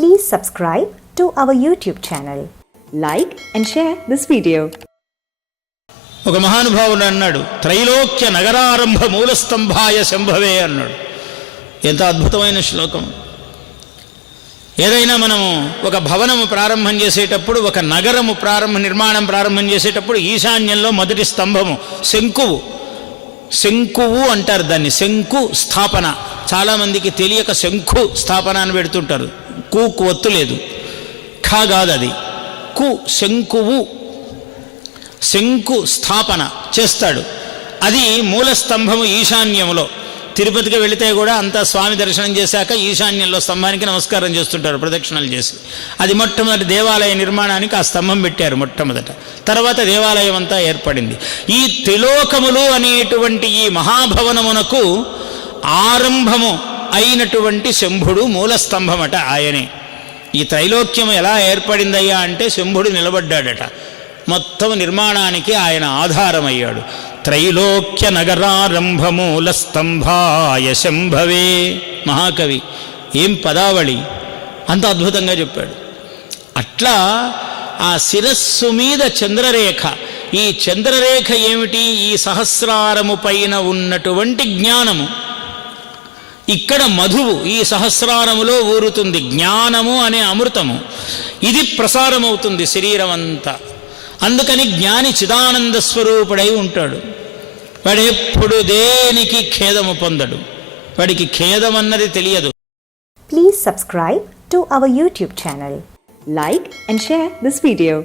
Please subscribe to our YouTube channel. Like and share this video. ఒక మహానుభావుడు అన్నాడు త్రైలోక్య నగరారంభ మూలస్తంభాయ శంభవే అన్నాడు. ఎంత అద్భుతమైన శ్లోకం. ఏదైనా మనము ఒక భవనము ప్రారంభం చేసేటప్పుడు ఒక నగరము ప్రారంభ నిర్మాణం ప్రారంభం చేసేటప్పుడు ఈశాన్యంలో మొదటి స్తంభము శంకువు. శంకువు అంటారు దాన్ని శంకు స్థాపన. చాలామందికి తెలియక శంకు స్థాపన అని పెడుతుంటారు. కూకు ఒత్తు లేదు. ఖా కాదు అది. కు శంకువు శంకు స్థాపన చేస్తాడు. అది మూల స్తంభము ఈశాన్యంలో తిరుపతికి వెళితే కూడా అంతా స్వామి దర్శనం చేశాక ఈశాన్యంలో స్తంభానికి నమస్కారం చేస్తుంటారు ప్రదక్షిణలు చేసి. అది మొట్టమొదటి దేవాలయ నిర్మాణానికి ఆ స్తంభం పెట్టారు మొట్టమొదట. తర్వాత దేవాలయం అంతా ఏర్పడింది. ఈ త్రిలోకములు అనేటువంటి ఈ మహాభవనమునకు ఆరంభము అయినటువంటి శంభుడు మూలస్తంభమట ఆయనే. ఈ త్రైలోక్యం ఎలా ఏర్పడిందయ్యా అంటే శంభుడు నిలబడ్డాడట. మొత్తం నిర్మాణానికి ఆయన ఆధారమయ్యాడు. త్రైలోక్య నగరారంభమూల స్తంభాయ శంభవే మహాకవి. ఏం పదావళి? అంత అద్భుతంగా చెప్పాడు. అట్లా ఆ శిరస్సు మీద చంద్రరేఖ. ఈ చంద్రరేఖ ఏమిటి? ఈ సహస్రారము పైన ఉన్నటువంటి జ్ఞానము. ఇక్కడ మధువు ఈ సహస్రారములో ఊరుతుంది జ్ఞానము అనే అమృతము. ఇది ప్రసారమవుతుంది శరీరం అంతా అందుకని జ్ఞాని చిదానంద స్వరూపుడై ఉంటాడు. వాడు ఎప్పుడు దేనికి ఖేదము పొందడు. వాడికి ఖేదం అన్నది తెలియదు. Please subscribe to our YouTube channel like and share this video